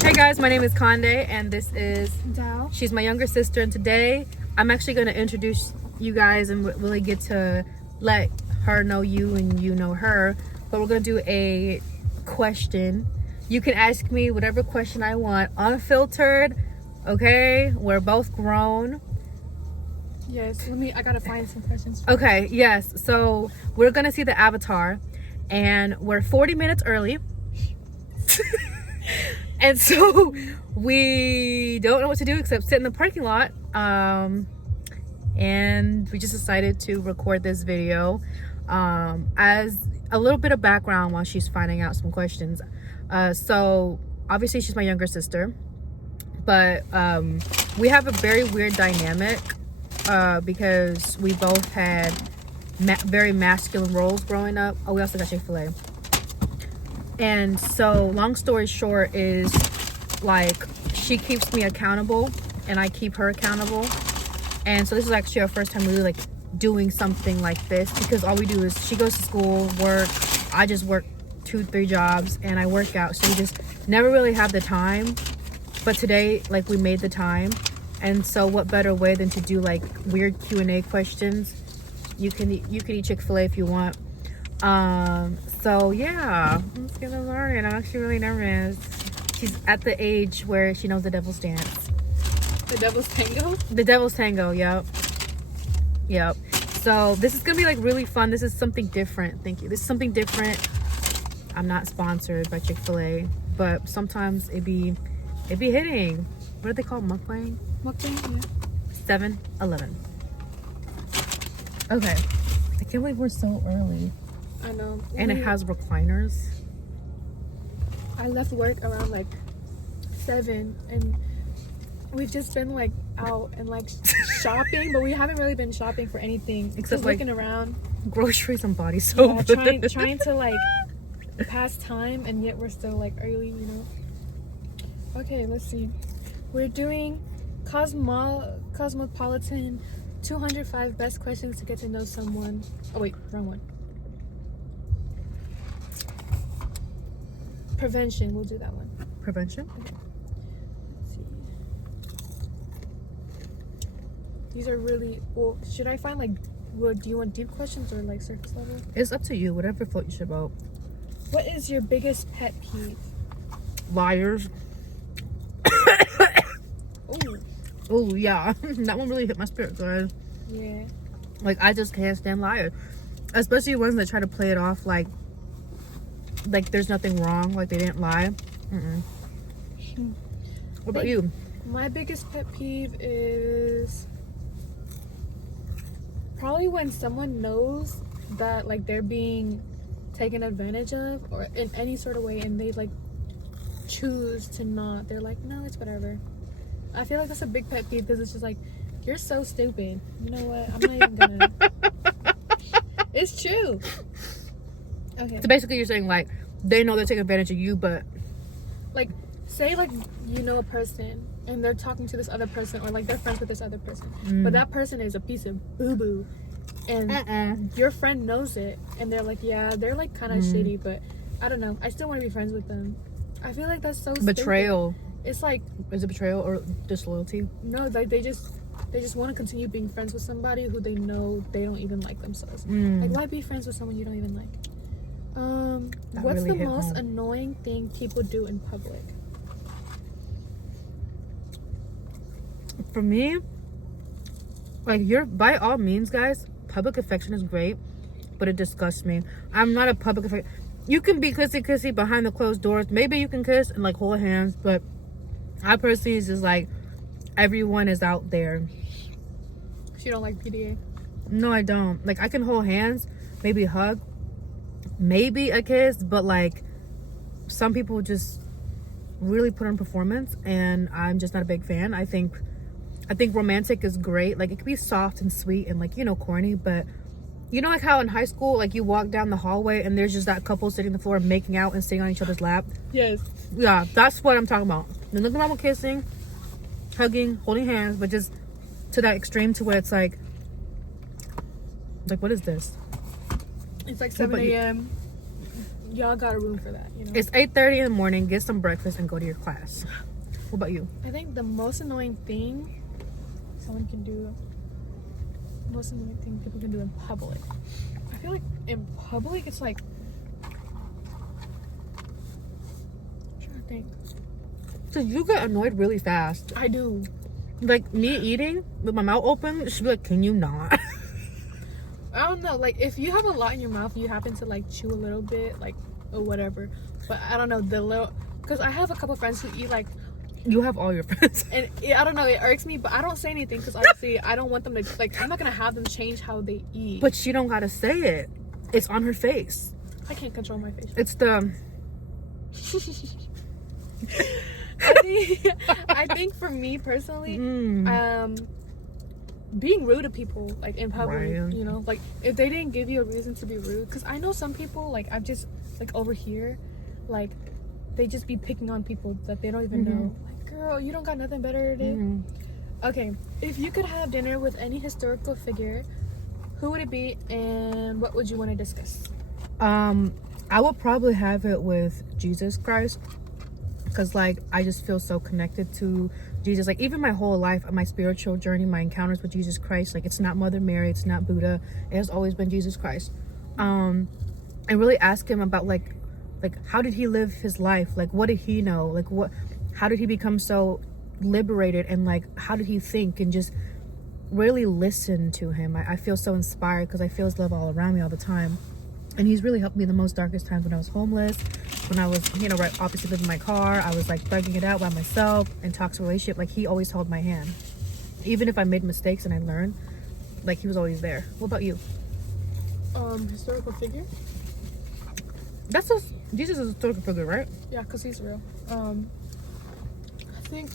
Hey guys, my name is Conde and this is Dal. she's my younger sister, and today I'm actually going to introduce you guys and really get to let her know you and you know her. But we're going to do a question. You can ask me whatever question I want, unfiltered, okay? We're both grown. Yes, I gotta find some questions. Okay, yes. So we're going to see the Avatar and we're 40 minutes early. And so we don't know what to do except sit in the parking lot. And we just decided to record this video as a little bit of background while she's finding out some questions. So obviously she's my younger sister, but we have a very weird dynamic because we both had very masculine roles growing up. Oh, we also got Chick-fil-A. And so long story short is, like, she keeps me accountable and I keep her accountable. And so this is actually our first time really like doing something like this, because all we do is she goes to school, work, I just work 2-3 jobs, and I work out, so we just never really have the time. But today, like, we made the time. And so what better way than to do like weird Q&A questions. You can eat Chick-fil-A if you want. So yeah, let's get started. I'm actually really nervous. She's at the age where she knows the devil's dance. The Devil's Tango? The devil's tango, yep. So this is gonna be like really fun. This is something different. Thank you. This is something different. I'm not sponsored by Chick-fil-A, but sometimes it be hitting. What are they called? Mukbang? Mukbang, yeah. 7-Eleven. Okay. I can't believe we're so early. I know. And it has recliners. I left work around like 7, and we've just been like out and like shopping, but we haven't really been shopping for anything Except, just like, looking around. Groceries and body soap. Yeah, trying to like pass time, and yet we're still like early, you know. Okay, let's see. We're doing Cosmopolitan 205 best questions to get to know someone. Oh wait, wrong one. Prevention, we'll do that one. Prevention? Okay. Let's see. These are really, well, should I find like, do you want deep questions or like surface level? It's up to you. Whatever floats your boat. What is your biggest pet peeve? Liars. Oh, Oh yeah. That one really hit my spirit, guys. yeah. Like, I just can't stand liars. Especially ones that try to play it off like there's nothing wrong, like they didn't lie. What about you? My biggest pet peeve is probably when someone knows that like they're being taken advantage of or in any sort of way, and they like choose to not. They're like, no, it's whatever. I feel like that's a big pet peeve because it's just like, you're so stupid. You know what? I'm not even gonna. It's true. Okay. So basically you're saying like they know they're taking advantage of you, but Like, say like you know a person and they're talking to this other person, or like they're friends with this other person, but that person is a piece of boo-boo, and your friend knows it, and they're like, yeah, they're like kind of shitty, but I don't know, I still want to be friends with them. I feel like that's so betrayal. stupid. It's like, Is it betrayal or disloyalty? no, like they just want to continue being friends with somebody who they know they don't even like themselves. Like, why be friends with someone you don't even like? What's really the hit most home. annoying thing people do in public? For me, like, you're by all means, guys, public affection is great, but it disgusts me. I'm not a public affection. You can be kissy behind the closed doors. Maybe you can kiss and like hold hands, but I personally is just like, everyone is out there. You don't like PDA? No, I don't. Like, I can hold hands, maybe hug, maybe a kiss, but like some people just really put on performance, and I'm just not a big fan. I think romantic is great. Like, it could be soft and sweet and like, you know, corny, but you know, like how in high school, like you walk down the hallway and there's just that couple sitting on the floor making out and sitting on each other's lap. Yes. Yeah, that's what I'm talking about. There's nothing wrong with kissing, hugging, holding hands, but just to that extreme to where it's like what is this? It's like 7 a.m. y'all got a room for that, you know. It's 8:30 in the morning. Get some breakfast and go to your class. What about you? I think the most annoying thing someone can do, most annoying thing people can do in public. I feel like in public, it's like, I'm trying to think. So you get annoyed really fast. I do. Like me eating with my mouth open, she'd be like, "Can you not?" I don't know. Like, if you have a lot in your mouth, you happen to like chew a little bit, like, or whatever. But I don't know, the little, because I have a couple friends who eat like, You have all your friends. and I don't know, it irks me, but I don't say anything because obviously I don't want them to, like, I'm not gonna have them change how they eat. But she don't gotta say it. It's on her face. I can't control my face. It's the. I think for me personally, Mm. being rude to people, like, in public, Right. you know, like, if they didn't give you a reason to be rude, because I know some people, like, I've just, like, over here, like, they just be picking on people that they don't even know. Like, girl, you don't got nothing better to do. Mhm. Okay, if you could have dinner with any historical figure, who would it be, and what would you want to discuss? I would probably have it with Jesus Christ, because like I just feel so connected to Jesus. Like even my whole life, my spiritual journey, my encounters with Jesus Christ, like it's not Mother Mary, it's not Buddha, it has always been Jesus Christ. And really ask him about like how did he live his life, like what did he know, like how did he become so liberated, and like how did he think, and just really listen to him. I feel so inspired because I feel his love all around me all the time. And he's really helped me in the most darkest times, when I was homeless, when I was, you know, right opposite living in my car, I was like thugging it out by myself, in toxic relationship. Like he always held my hand. Even if I made mistakes and I learned, like he was always there. What about you? Historical figure? That's just, Jesus is a historical figure, right? Yeah, because he's real. I think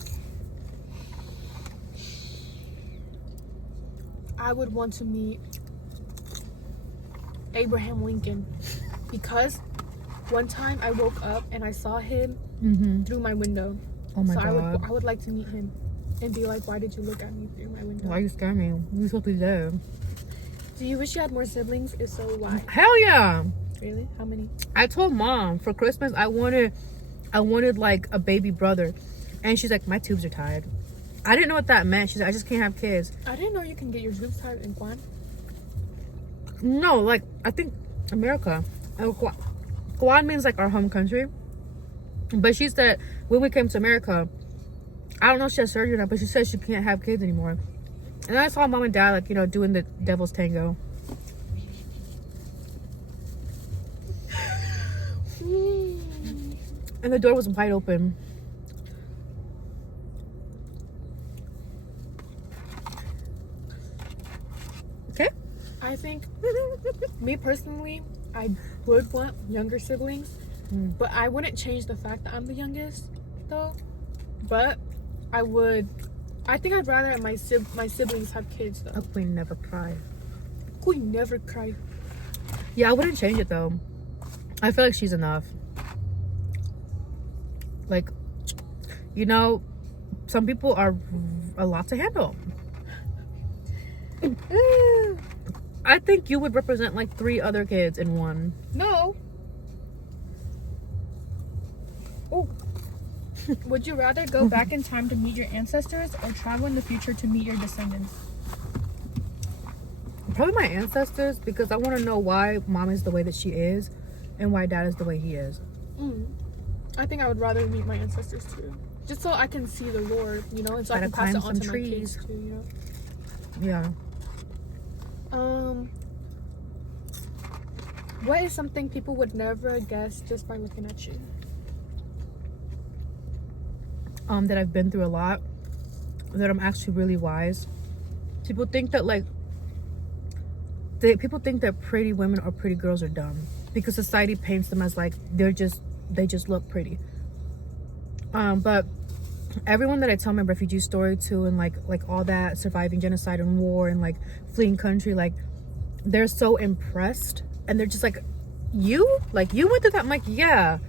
I would want to meet Abraham Lincoln, because one time I woke up and I saw him through my window. Oh my so God. I would like to meet him and be like, why did you look at me through my window? Why are you scaring me? You supposed to be dead. Do you wish you had more siblings? If so, why? Hell yeah. Really? How many? I told mom for Christmas I wanted like a baby brother, and she's like, my tubes are tied. I didn't know what that meant. She's like, I just can't have kids. I didn't know you can get your tubes tied in Guam. No, like I think America. Guam means like our home country. But she said when we came to America, I don't know if she has surgery or not, but she said she can't have kids anymore. And I saw mom and dad, like, you know, doing the devil's tango. And the door was wide open. Okay. I think, me personally, I would want younger siblings, but I wouldn't change the fact that I'm the youngest, though. But I think I'd rather my siblings have kids, though. A queen never cry. Queen never cry. Yeah, I wouldn't change it though. I feel like she's enough. Like, you know, some people are a lot to handle. I think you would represent like 3 other kids in one. No. Oh. Would you rather go back in time to meet your ancestors or travel in the future to meet your descendants? Probably my ancestors, because I want to know why mom is the way that she is and why dad is the way he is. I think I would rather meet my ancestors too. Just so I can see the Lord, you know, and so I Gotta can pass it climb on some to my kids trees. too, you know. Yeah. What is something people would never guess just by looking at you? That I've been through a lot, that I'm actually really wise. People think that like people think that pretty women or pretty girls are dumb because society paints them as like they just look pretty. But everyone that I tell my refugee story to, and like all that, surviving genocide and war and like fleeing country, like they're so impressed, and they're just like, you went through that? I'm like, yeah,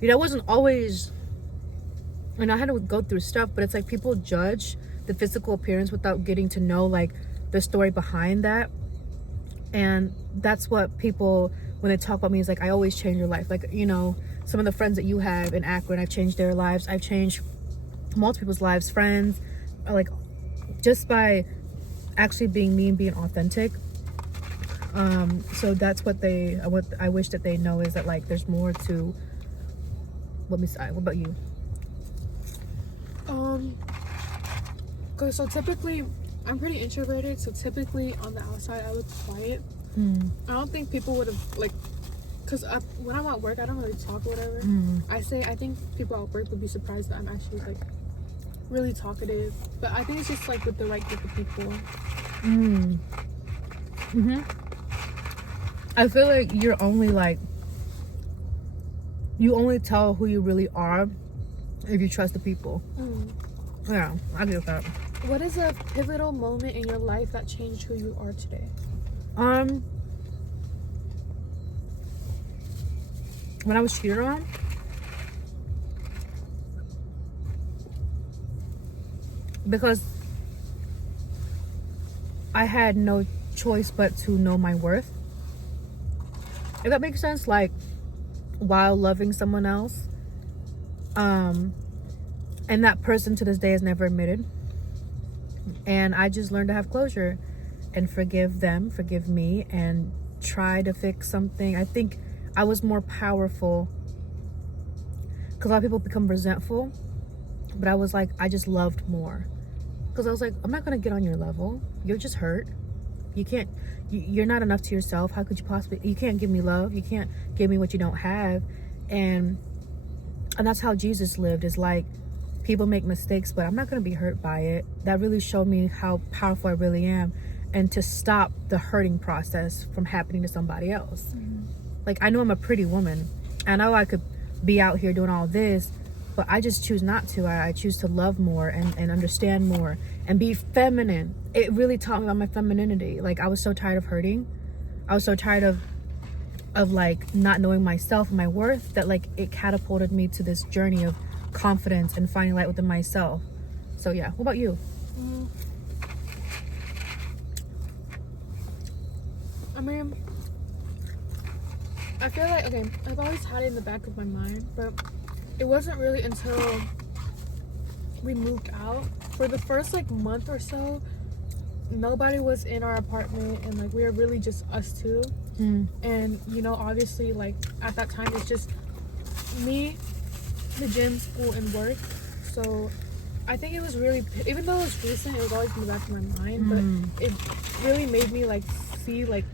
you know, I wasn't always, and I had to go through stuff, but it's like people judge the physical appearance without getting to know like the story behind that. And that's what people, when they talk about me is like, I always change your life. Like, you know, some of the friends that you have in Akron, I've changed their lives. I've changed multiple people's lives, friends, like just by actually being me and being authentic. So that's what I wish that they know, is that like there's more to what about you? Cause so typically I'm pretty introverted, so typically on the outside I look quiet. I don't think people would have like, cause when I'm at work I don't really talk or whatever. I think people at work would be surprised that I'm actually like really talkative, but I think it's just like with the right group of people. I feel like you only tell who you really are if you trust the people. Yeah, I get that. What is a pivotal moment in your life that changed who you are today? When I was cheated on, because I had no choice but to know my worth. If that makes sense, like while loving someone else, and that person to this day has never admitted, and I just learned to have closure and forgive them, forgive me, and try to fix something. I think I was more powerful, because a lot of people become resentful, but I was like, I just loved more, because I was like, I'm not gonna get on your level. You're just hurt. You're not enough to yourself. How could you possibly, you can't give me love, you can't give me what you don't have. And that's how Jesus lived, is like, people make mistakes, but I'm not going to be hurt by it. That really showed me how powerful I really am, and to stop the hurting process from happening to somebody else. Like, I know I'm a pretty woman, I know I could be out here doing all this, but I just choose not to. I choose to love more and understand more and be feminine. It really taught me about my femininity. Like, I was so tired of hurting. I was so tired of like not knowing myself and my worth, that like it catapulted me to this journey of confidence and finding light within myself. So yeah, what about you? I mean, I feel like, okay, I've always had it in the back of my mind, but it wasn't really until we moved out. For the first like month or so, nobody was in our apartment, and like we were really just us two. And you know, obviously, like at that time it's just me, the gym, school, and work. So I think it was really, even though it was recent, it was always in the back of my mind, but it really made me like see, like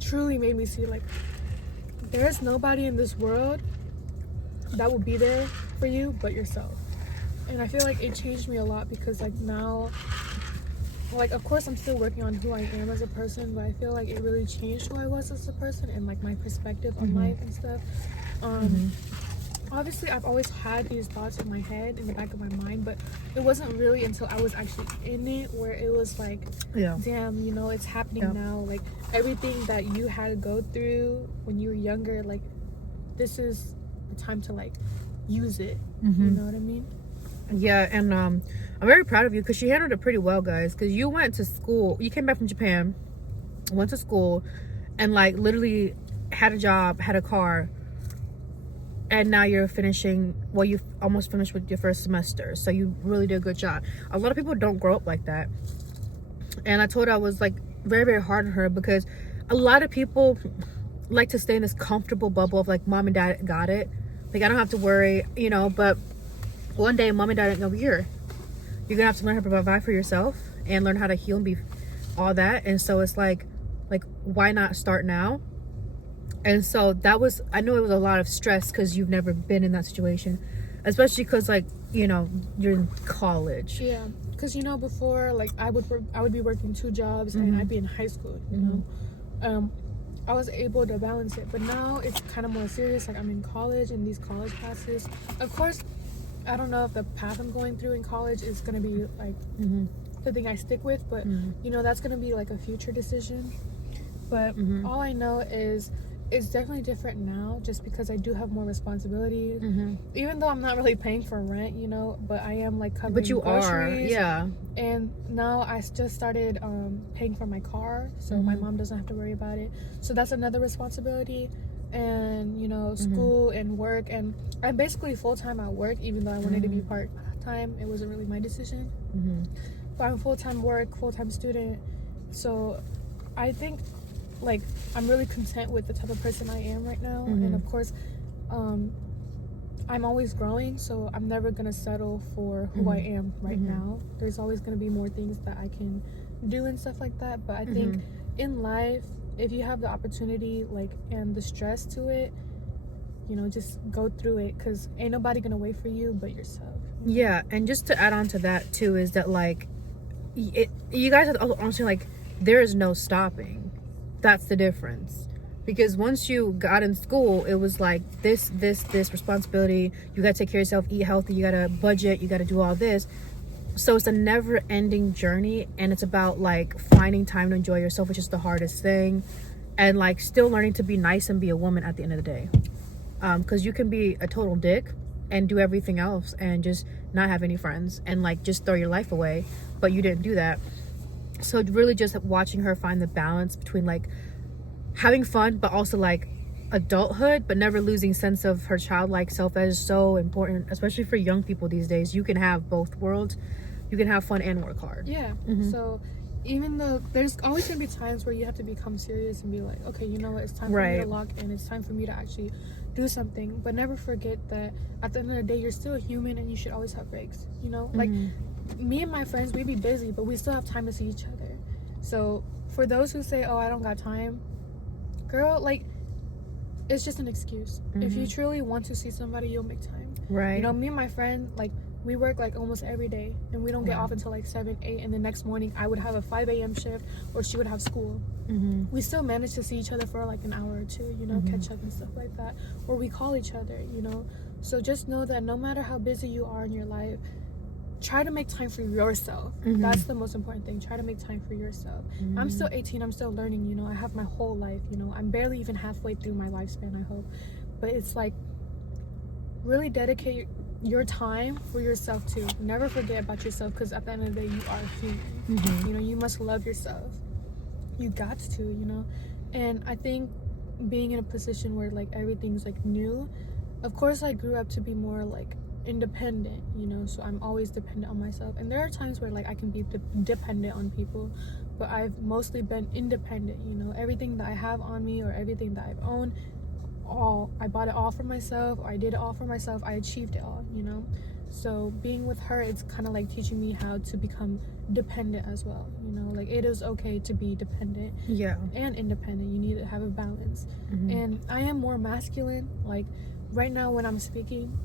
truly made me see, like there's nobody in this world that will be there for you but yourself. And I feel like it changed me a lot, because like now, like of course I'm still working on who I am as a person, but I feel like it really changed who I was as a person, and like my perspective on life and stuff. Obviously I've always had these thoughts in my head, in the back of my mind, but it wasn't really until I was actually in it where it was like, damn, you know, it's happening now. Like everything that you had to go through when you were younger, like this is the time to like use it. You know what I mean? Yeah. And I'm very proud of you, because she handled it pretty well, guys, because you went to school, you came back from Japan, went to school, and like literally had a job, had a car, and now you're finishing, well, you almost finished with your first semester, so you really did a good job. A lot of people don't grow up like that, and I told her I was like very, very hard on her, because a lot of people like to stay in this comfortable bubble of like, mom and dad got it, like I don't have to worry, you know. But one day mom and dad ain't gonna be here. You're gonna have to learn how to provide for yourself and learn how to heal and be all that. And so it's like why not start now? And so that was, I know it was a lot of stress, because you've never been in that situation, especially because like, you know, you're in college. Yeah, because you know, before, like I would be working 2 jobs and I'd be in high school, you know. I was able to balance it, but now it's kind of more serious. Like I'm in college, and these college classes, of course I don't know if the path I'm going through in college is going to be like the thing I stick with, but you know, that's going to be like a future decision. But all I know is it's definitely different now, just because I do have more responsibilities. Mm-hmm. Even though I'm not really paying for rent, you know, but I am like covering But you groceries. are, yeah. And now I just started paying for my car, so my mom doesn't have to worry about it. So that's another responsibility. And, you know, school and work. And I'm basically full-time at work, even though I wanted to be part-time. It wasn't really my decision. But I'm full-time work, full-time student. So I think, like, I'm really content with the type of person I am right now. And of course, I'm always growing, so I'm never gonna settle for who I am right now. There's always gonna be more things that I can do and stuff like that. But I think in life, if you have the opportunity, like, and the stress to it, you know, just go through it, because ain't nobody gonna wait for you but yourself. Yeah, and just to add on to that too is that, like, you guys have to also understand, like, there is no stopping. That's the difference. Because once you got in school, it was like this responsibility. You got to take care of yourself, eat healthy, you got to budget, you got to do all this. So it's a never ending journey, and it's about, like, finding time to enjoy yourself, which is the hardest thing, and, like, still learning to be nice and be a woman at the end of the day. Because you can be a total dick and do everything else and just not have any friends and, like, just throw your life away, but you didn't do that. So really just watching her find the balance between, like, having fun but also, like, adulthood, but never losing sense of her childlike self. That is so important, especially for young people these days. You can have both worlds. You can have fun and work hard. Yeah. So even though there's always gonna be times where you have to become serious and be like, okay, you know what, it's time for me to lock in, it's time for me to actually do something. But never forget that at the end of the day, you're still a human, and you should always have breaks, you know. Like, me and my friends, we be busy, but we still have time to see each other. So for those who say, oh, I don't got time, girl, like, it's just an excuse. If you truly want to see somebody, you'll make time. Right. You know, me and my friend, like, we work, like, almost every day, and we don't get off until, like, 7, 8, and the next morning I would have a 5 a.m. shift, or she would have school. We still manage to see each other for, like, an hour or two, you know, catch up and stuff like that, or we call each other, you know. So just know that no matter how busy you are in your life, try to make time for yourself. That's the most important thing. Try to make time for yourself. I'm still 18, I'm still learning, you know. I have my whole life, you know. I'm barely even halfway through my lifespan, I hope. But it's like, really dedicate your time for yourself too. Never forget about yourself, because at the end of the day, you are human. You know, you must love yourself. You got to, you know. And I think being in a position where, like, everything's, like, new, of course I grew up to be more, like, independent, you know. So I'm always dependent on myself, and there are times where, like, I can be dependent on people, but I've mostly been independent, you know. Everything that I have on me, or everything that I've owned, I bought it all for myself, or I did it all for myself. I achieved it all, you know. So being with her, it's kind of like teaching me how to become dependent as well, you know. Like, it is okay to be dependent and independent. You need to have a balance. And I am more masculine. Like, right now when I'm speaking,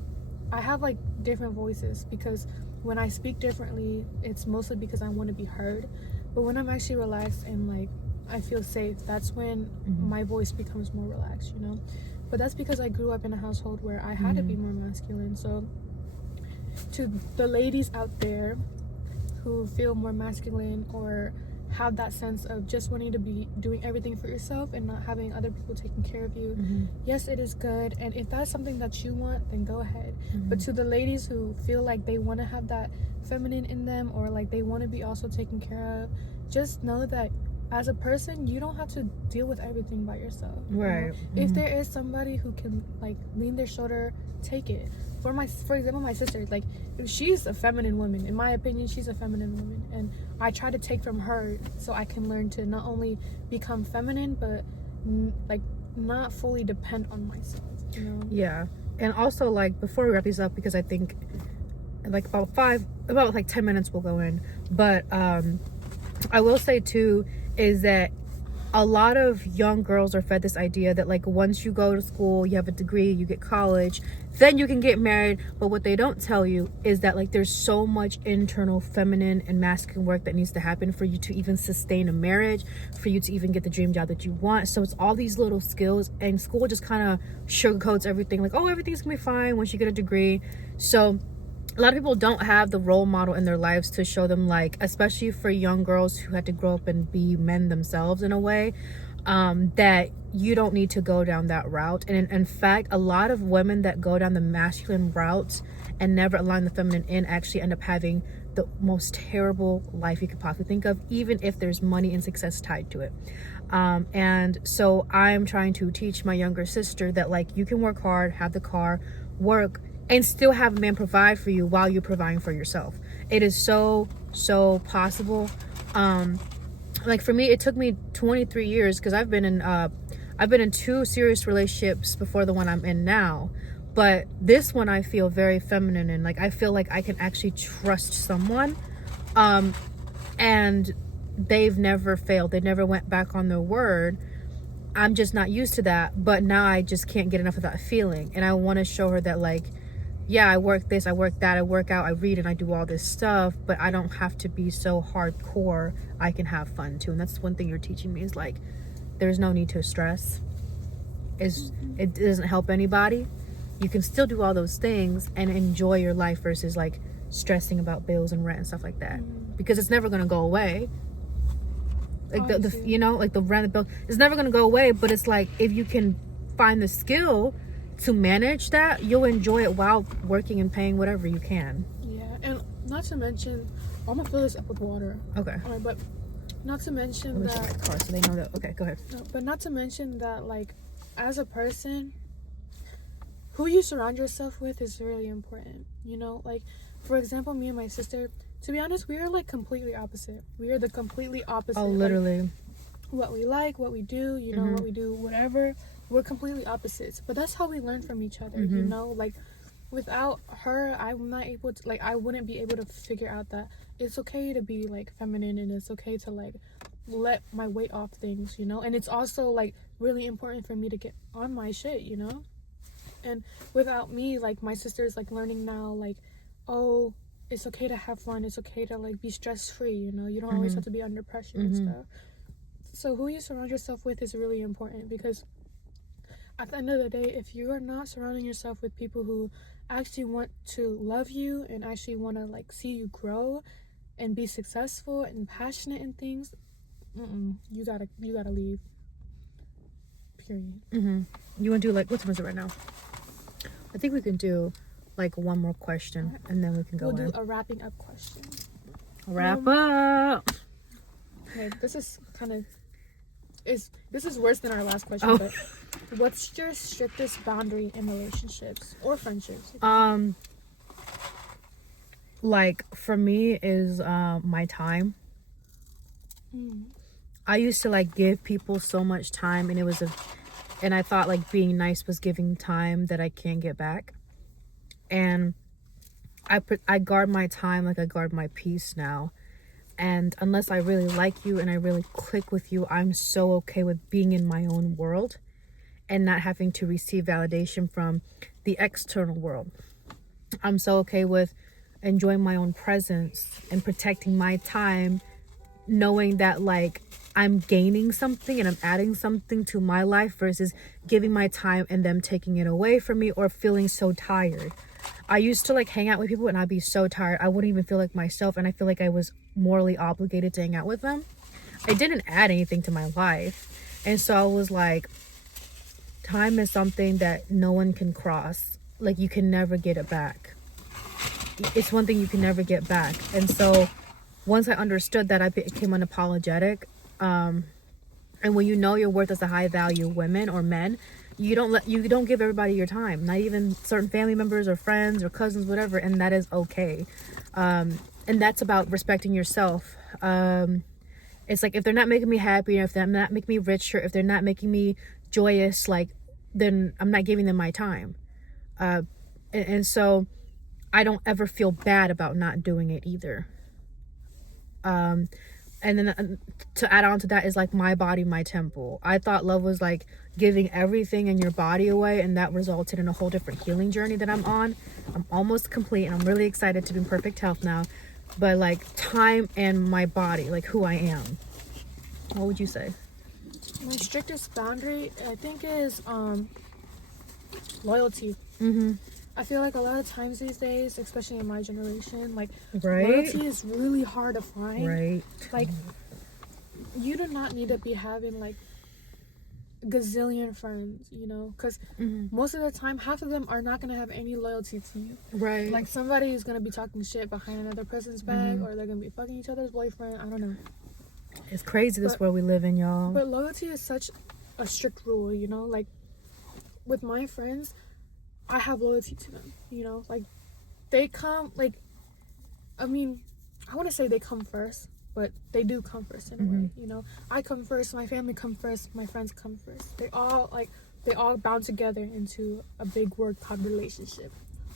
I have, like, different voices, because when I speak differently, it's mostly because I want to be heard. But when I'm actually relaxed and, like, I feel safe, that's when my voice becomes more relaxed, you know. But that's because I grew up in a household where I had to be more masculine. So to the ladies out there who feel more masculine, or have that sense of just wanting to be doing everything for yourself and not having other people taking care of you, yes, it is good, and if that's something that you want, then go ahead. But to the ladies who feel like they want to have that feminine in them, or like they want to be also taken care of, just know that as a person, you don't have to deal with everything by yourself. Right. You know? If there is somebody who can, like, lean their shoulder, take it. For example, my sister, like, she's a feminine woman. In my opinion, she's a feminine woman, and I try to take from her so I can learn to not only become feminine, but like, not fully depend on myself, you know. Yeah. And also, like, before we wrap these up, because I think, like, about like 10 minutes we'll go in, but I will say too is that a lot of young girls are fed this idea that, like, once you go to school, you have a degree, you get college, then you can get married. But what they don't tell you is that, like, there's so much internal feminine and masculine work that needs to happen for you to even sustain a marriage, for you to even get the dream job that you want. So it's all these little skills, and school just kind of sugarcoats everything, like, oh, everything's gonna be fine once you get a degree. So a lot of people don't have the role model in their lives to show them, like, especially for young girls who had to grow up and be men themselves in a way, that you don't need to go down that route. And in fact, a lot of women that go down the masculine route and never align the feminine in actually end up having the most terrible life you could possibly think of, even if there's money and success tied to it. And so I'm trying to teach my younger sister that, like, you can work hard, have the car, work, and still have a man provide for you while you're providing for yourself. It is so possible. Like, for me, it took me 23 years, because I've been in 2 serious relationships before the one I'm in now. But this one I feel very feminine, and like I feel like I can actually trust someone. And they've never failed. They never went back on their word. I'm just not used to that. But now I just can't get enough of that feeling. And I want to show her that, like, yeah, I work this, I work that, I work out, I read, and I do all this stuff, but I don't have to be so hardcore. I can have fun too. And that's one thing you're teaching me, is like, there's no need to stress. It doesn't help anybody. You can still do all those things and enjoy your life versus like stressing about bills and rent and stuff like that, because it's never going to go away. Like the you know, like the rent, the bill, it's never going to go away. But it's like, if you can find the skill to manage that, you'll enjoy it while working and paying whatever you can. Yeah, and not to mention, I'm gonna fill this up with water. Okay. All right, but not to mention that. The car so they know that. Okay, go ahead. No, but not to mention that, like, as a person, who you surround yourself with is really important. You know, like, for example, me and my sister, to be honest, we are like completely opposite. We are the completely opposite. Oh, literally. Like, what we like, what we do, you know, what we do, whatever. We're completely opposites. But that's how we learn from each other, you know? Like, without her, I'm not able to, like, I wouldn't be able to figure out that it's okay to be, like, feminine, and it's okay to, like, let my weight off things, you know? And it's also, like, really important for me to get on my shit, you know? And without me, like, my sister's, like, learning now, like, oh, it's okay to have fun. It's okay to, like, be stress-free, you know? You don't always have to be under pressure and stuff. So who you surround yourself with is really important, because at the end of the day, if you are not surrounding yourself with people who actually want to love you and actually want to, like, see you grow and be successful and passionate in things, you gotta leave. Period. You want to do, like, what's it right now? I think we can do like one more question, and then we can go. We'll do a wrapping up question. Wrap up. Okay, this is worse than our last question. But what's your strictest boundary in relationships or friendships? Like, for me is my time. I used to, like, give people so much time, and and I thought, like, being nice was giving time that I can't get back. And I guard my time like I guard my peace now. And unless I really like you and I really click with you, I'm so okay with being in my own world and not having to receive validation from the external world. I'm so okay with enjoying my own presence and protecting my time, knowing that, like, I'm gaining something and I'm adding something to my life versus giving my time and them taking it away from me or feeling so tired. I used to, like, hang out with people and I'd be so tired I wouldn't even feel like myself, and I feel like I was morally obligated to hang out with them. I didn't add anything to my life, and so I was like, time is something that no one can cross. Like, you can never get it back. It's one thing you can never get back. And so once I understood that, I became unapologetic. And when you know your worth as a high value women or men, you don't give everybody your time, not even certain family members or friends or cousins, whatever, and that is okay. And that's about respecting yourself. It's like, if they're not making me happy, or if they're not making me richer, if they're not making me joyous, like, then I'm not giving them my time. And so I don't ever feel bad about not doing it either. And then to add on to that is, like, my body, my temple. I thought love was like giving everything in your body away, and that resulted in a whole different healing journey that I'm on. I'm almost complete, and I'm really excited to be in perfect health now. But, like, time and my body, like, who I am. What would you say? My strictest boundary, I think, is loyalty. I feel like a lot of times these days, especially in my generation, like, loyalty is really hard to find. Like, you do not need to be having, like, gazillion friends, you know, because most of the time, half of them are not going to have any loyalty to you. Right. Like, somebody is going to be talking shit behind another person's back, or they're going to be fucking each other's boyfriend. I don't know. It's crazy this world we live in, y'all. But loyalty is such a strict rule, you know? Like, with my friends, I have loyalty to them, you know? Like, they come, like, I mean, I want to say they come first, but they do come first in a way, you know? I come first, my family come first, my friends come first. They all bound together into a big word called relationship.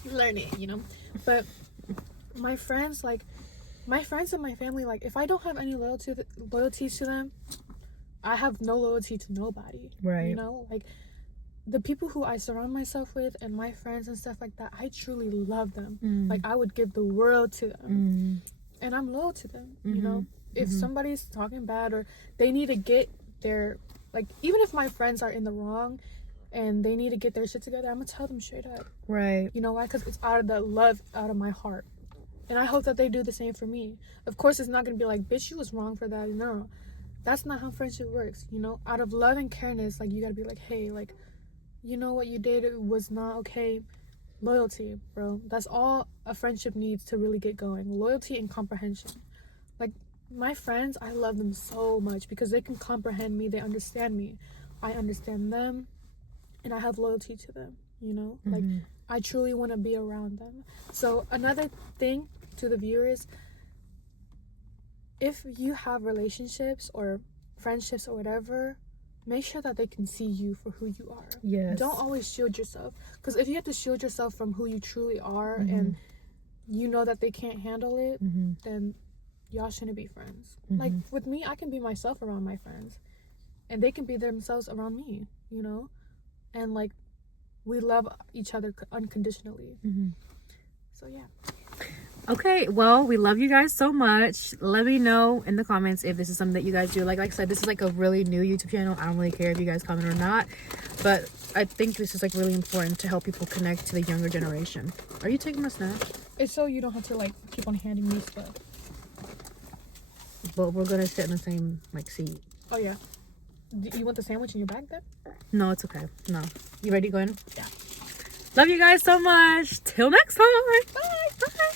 You learn it, you know? But my friends and my family, like, if I don't have any loyalty to them, I have no loyalty to nobody. Right. You know? Like, the people who I surround myself with and my friends and stuff like that, I truly love them. Like, I would give the world to them. And I'm loyal to them, you know? If somebody's talking bad or they need to get their, like, even if my friends are in the wrong and they need to get their shit together, I'm gonna tell them straight up. Right. You know why? Because it's out of the love, out of my heart. And I hope that they do the same for me. Of course, it's not gonna be like, bitch, you was wrong for that. No. That's not how friendship works, you know? Out of love and careness, like, you gotta be like, hey, like, you know what you did was not okay. Loyalty, bro. That's all a friendship needs to really get going. Loyalty and comprehension. Like, my friends, I love them so much because they can comprehend me. They understand me. I understand them. And I have loyalty to them, you know? Like, I truly want to be around them. So, another thing to the viewers, if you have relationships or friendships or whatever, make sure that they can see you for who you are. Yes. Don't always shield yourself. Because if you have to shield yourself from who you truly are and you know that they can't handle it, then y'all shouldn't be friends. Like, with me, I can be myself around my friends. And they can be themselves around me, you know? And, like, we love each other unconditionally. So, yeah. Okay, well, we love you guys so much. Let me know in the comments if this is something that you guys do. Like I said, this is like a really new YouTube channel. I don't really care if you guys comment or not, but I think this is like really important to help people connect to the younger generation. Are you taking my snack? It's so you don't have to, like, keep on handing me stuff. But we're gonna sit in the same like seat. Oh, yeah. Do you want the sandwich in your bag then? No, it's okay. No. You ready to go in? Yeah. Love you guys so much. Till next time. Bye.